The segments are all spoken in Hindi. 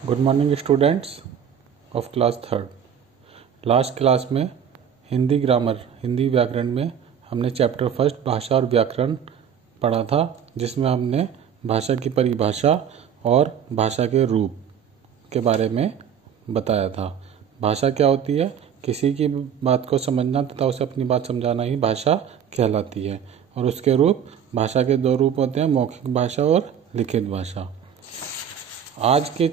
Good morning students of class third. Last class में हिंदी ग्रामर हिंदी व्याकरण में हमने चैप्टर फर्स्ट भाषा और व्याकरण पढ़ा था, जिसमें हमने भाषा की परिभाषा और भाषा के रूप के बारे में बताया था। भाषा क्या होती है? किसी की बात को समझना तथा उसे अपनी बात समझाना ही भाषा कहलाती है। और उसके रूप, भाषा के दो रूप होते हैं, मौखिक भाषा और लिखित भाषा। आज के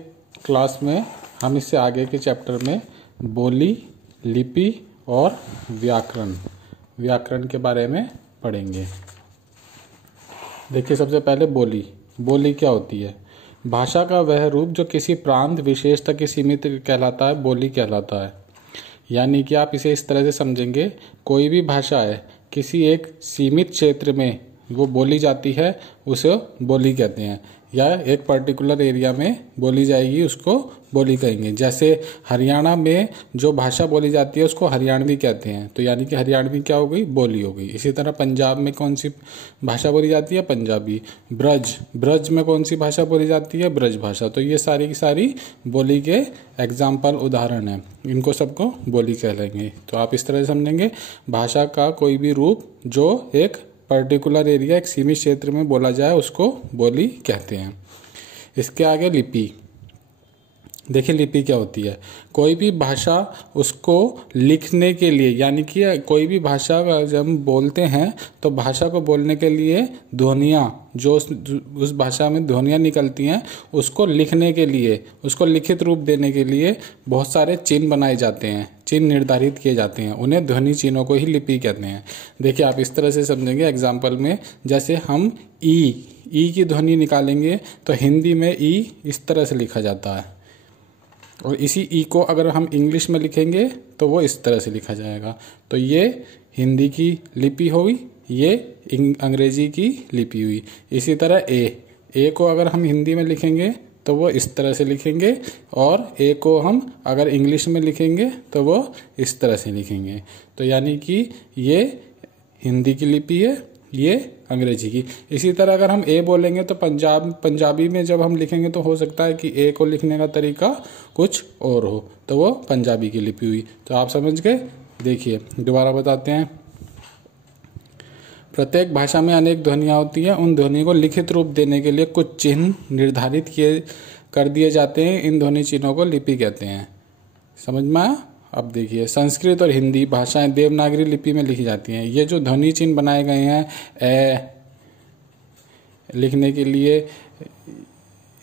क्लास में हम इससे आगे के चैप्टर में बोली, लिपि और व्याकरण के बारे में पढ़ेंगे। देखिए, सबसे पहले बोली क्या होती है? भाषा का वह रूप जो किसी प्रांत विशेष तक ही सीमित कहलाता है, बोली कहलाता है। यानी कि आप इसे इस तरह से समझेंगे, कोई भी भाषा है किसी एक सीमित क्षेत्र में वो बोली जाती है, उसे बोली कहते हैं। या एक पर्टिकुलर एरिया में बोली जाएगी, उसको बोली कहेंगे। जैसे हरियाणा में जो भाषा बोली जाती है उसको हरियाणवी कहते हैं, तो यानी कि हरियाणवी क्या हो गई? बोली हो गई। इसी तरह पंजाब में कौन सी भाषा बोली जाती है? पंजाबी। ब्रज में कौन सी भाषा बोली जाती है? ब्रज भाषा। तो ये सारी की सारी बोली के एग्जाम्पल, उदाहरण है। इनको सबको बोली कहलाएंगे। तो आप इस तरह से समझेंगे, भाषा का कोई भी रूप जो एक पर्टिकुलर एरिया, एक सीमित क्षेत्र में बोला जाए, उसको बोली कहते हैं। इसके आगे लिपि। देखिए, लिपि क्या होती है? कोई भी भाषा उसको लिखने के लिए, यानी कि कोई भी भाषा जब हम बोलते हैं तो भाषा को बोलने के लिए ध्वनियाँ, जो उस भाषा में ध्वनियाँ निकलती हैं, उसको लिखने के लिए, उसको लिखित रूप देने के लिए बहुत सारे चिन्ह बनाए जाते हैं, चिन्ह निर्धारित किए जाते हैं। उन्हें ध्वनि चिन्हों को ही लिपि कहते हैं। देखिए, आप इस तरह से समझेंगे एग्जाम्पल में, जैसे हम ई की ध्वनि निकालेंगे तो हिंदी में ई इस तरह से लिखा जाता है, और इसी ई को अगर हम इंग्लिश में लिखेंगे तो वो इस तरह से लिखा जाएगा। तो ये हिंदी की लिपि हुई, ये अंग्रेजी की लिपि हुई। इसी तरह ए को अगर हम हिंदी में लिखेंगे तो वो इस तरह से लिखेंगे, और ए को हम अगर इंग्लिश में लिखेंगे तो वो इस तरह से लिखेंगे। तो यानी कि ये हिंदी की लिपि है, ये अंग्रेजी की। इसी तरह अगर हम ए बोलेंगे तो पंजाबी में जब हम लिखेंगे तो हो सकता है कि ए को लिखने का तरीका कुछ और हो, तो वो पंजाबी की लिपि हुई। तो आप समझ गए। देखिए, दोबारा बताते हैं। प्रत्येक भाषा में अनेक ध्वनियाँ होती हैं। उन ध्वनि को लिखित रूप देने के लिए कुछ चिन्ह निर्धारित कर दिए जाते हैं। इन ध्वनि चिन्हों को लिपि कहते हैं। समझ में आया? अब देखिए, संस्कृत और हिंदी भाषाएं देवनागरी लिपि में लिखी जाती हैं। ये जो ध्वनि चिन्ह बनाए गए हैं, ए लिखने के लिए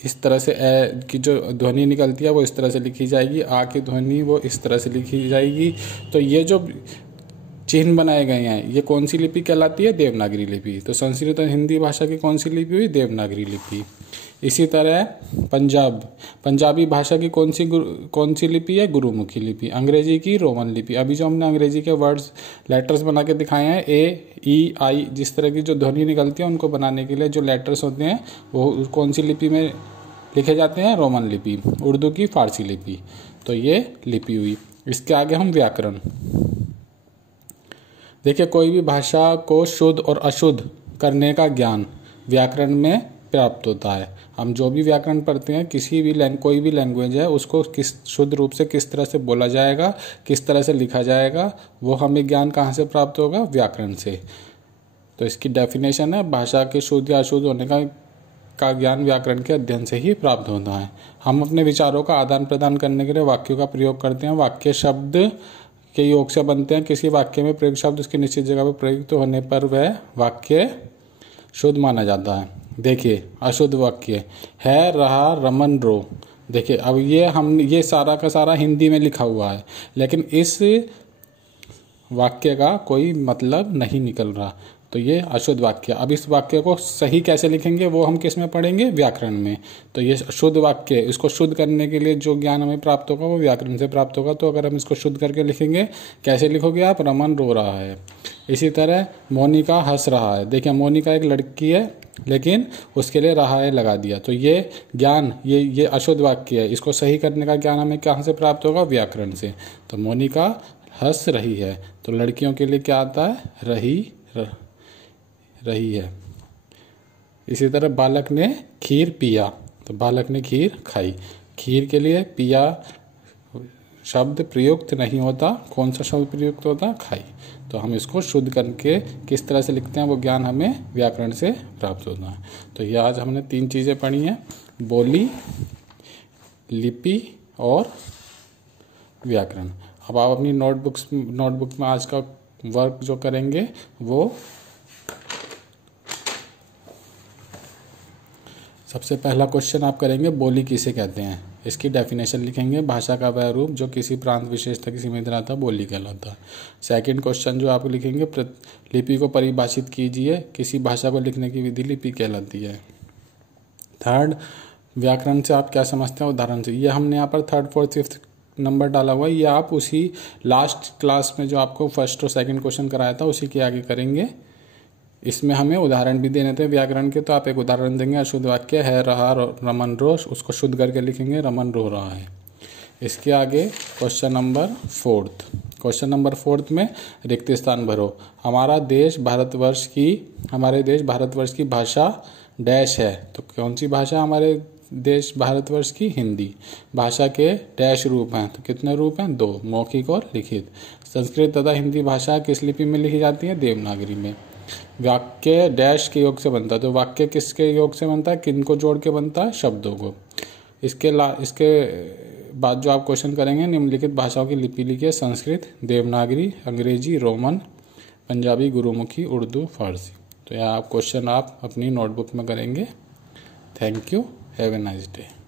इस तरह से ए की जो ध्वनि निकलती है वो इस तरह से लिखी जाएगी, आ की ध्वनि वो इस तरह से लिखी जाएगी। तो ये जो चिन्ह बनाए गए हैं, ये कौन सी लिपि कहलाती है? देवनागरी लिपि। तो संस्कृत और हिंदी भाषा की कौन सी लिपि हुई? देवनागरी लिपि। इसी तरह पंजाबी भाषा की कौन सी लिपि है? गुरुमुखी लिपि। अंग्रेजी की रोमन लिपि। अभी जो हमने अंग्रेजी के वर्ड्स, लेटर्स बना के दिखाए हैं, ए, ई, आई, जिस तरह की जो ध्वनि निकलती है उनको बनाने के लिए जो लेटर्स होते हैं वो कौन सी लिपि में लिखे जाते हैं? रोमन लिपि। उर्दू की फारसी लिपि। तो ये लिपि हुई। इसके आगे हम व्याकरण। देखिए, कोई भी भाषा को शुद्ध और अशुद्ध करने का ज्ञान व्याकरण में प्राप्त होता है। हम जो भी व्याकरण पढ़ते हैं, कोई भी लैंग्वेज है, उसको किस शुद्ध रूप से किस तरह से बोला जाएगा, किस तरह से लिखा जाएगा, वो हमें ज्ञान कहाँ से प्राप्त होगा? व्याकरण से। तो इसकी डेफिनेशन है, भाषा के शुद्ध या अशुद्ध होने का ज्ञान व्याकरण के अध्ययन से ही प्राप्त होता है। हम अपने विचारों का आदान प्रदान करने के लिए वाक्यों का प्रयोग करते हैं। वाक्य शब्द के योग से बनते हैं। किसी वाक्य में प्रयुक्त शब्द उसकी निश्चित जगह पर प्रयुक्त होने पर वह वाक्य शुद्ध माना जाता है। देखिए, अशुद्ध वाक्य है, रहा, रमन, रो। देखिए, अब ये सारा का सारा हिंदी में लिखा हुआ है, लेकिन इस वाक्य का कोई मतलब नहीं निकल रहा, तो ये अशुद्ध वाक्य। अब इस वाक्य को सही कैसे लिखेंगे वो हम किस में पढ़ेंगे? व्याकरण में। तो ये शुद्ध वाक्य, इसको शुद्ध करने के लिए जो ज्ञान हमें प्राप्त होगा वो व्याकरण से प्राप्त होगा। तो अगर हम इसको शुद्ध करके लिखेंगे, कैसे लिखोगे आप? रमन रो रहा है। इसी तरह मोनिका हंस रहा है। देखिए, मोनिका एक लड़की है, लेकिन उसके लिए रहा है लगा दिया। तो ये ज्ञान, ये अशुद्ध वाक्य है। इसको सही करने का ज्ञान हमें कहाँ से प्राप्त होगा? व्याकरण से। तो मोनिका हंस रही है, तो लड़कियों के लिए क्या आता है? रही है। इसी तरह बालक ने खीर पिया, तो बालक ने खीर खाई। खीर के लिए पिया शब्द प्रयुक्त नहीं होता। कौन सा शब्द प्रयुक्त होता? खाई। तो हम इसको शुद्ध करके किस तरह से लिखते हैं वो ज्ञान हमें व्याकरण से प्राप्त होता है। तो ये आज हमने 3 चीज़ें पढ़ी हैं, बोली, लिपि और व्याकरण। अब आप अपनी नोटबुक में आज का वर्क जो करेंगे वो सबसे पहला क्वेश्चन आप करेंगे, बोली किसे कहते हैं। इसकी डेफिनेशन लिखेंगे, भाषा का वह रूप जो किसी प्रांत विशेष तक सीमित रहता है बोली कहलाता है। सेकंड क्वेश्चन जो आप लिखेंगे, लिपि को परिभाषित कीजिए, किसी भाषा को लिखने की विधि लिपि कहलाती है। थर्ड, व्याकरण से आप क्या समझते हैं उदाहरण से। ये हमने यहाँ पर 3rd 4th 5th नंबर डाला हुआ है, ये आप उसी लास्ट क्लास में जो आपको फर्स्ट और सेकंड क्वेश्चन कराया था उसी के आगे करेंगे। इसमें हमें उदाहरण भी देने थे व्याकरण के, तो आप एक उदाहरण देंगे, अशुद्ध वाक्य है रहा रमन रो, उसको शुद्ध करके लिखेंगे रमन रो रहा है। इसके आगे क्वेश्चन नंबर 4th में रिक्त स्थान भरो। हमारे देश भारतवर्ष की भाषा डैश है, तो कौन सी भाषा हमारे देश भारतवर्ष की? हिंदी। भाषा के डैश रूप हैं, तो कितने रूप हैं? 2, मौखिक और लिखित। संस्कृत तथा हिंदी भाषा किस लिपि में लिखी जाती है? देवनागरी में। वाक्य डैश के योग से बनता है, तो वाक्य किसके योग से बनता है? किनको जोड़ के बनता है? शब्दों को। इसके बाद जो आप क्वेश्चन करेंगे, निम्नलिखित भाषाओं की लिपि लिखिए। संस्कृत, देवनागरी, अंग्रेजी, रोमन, पंजाबी, गुरुमुखी, उर्दू, फारसी। तो यह आप क्वेश्चन आप अपनी नोटबुक में करेंगे। Thank you, have a nice day.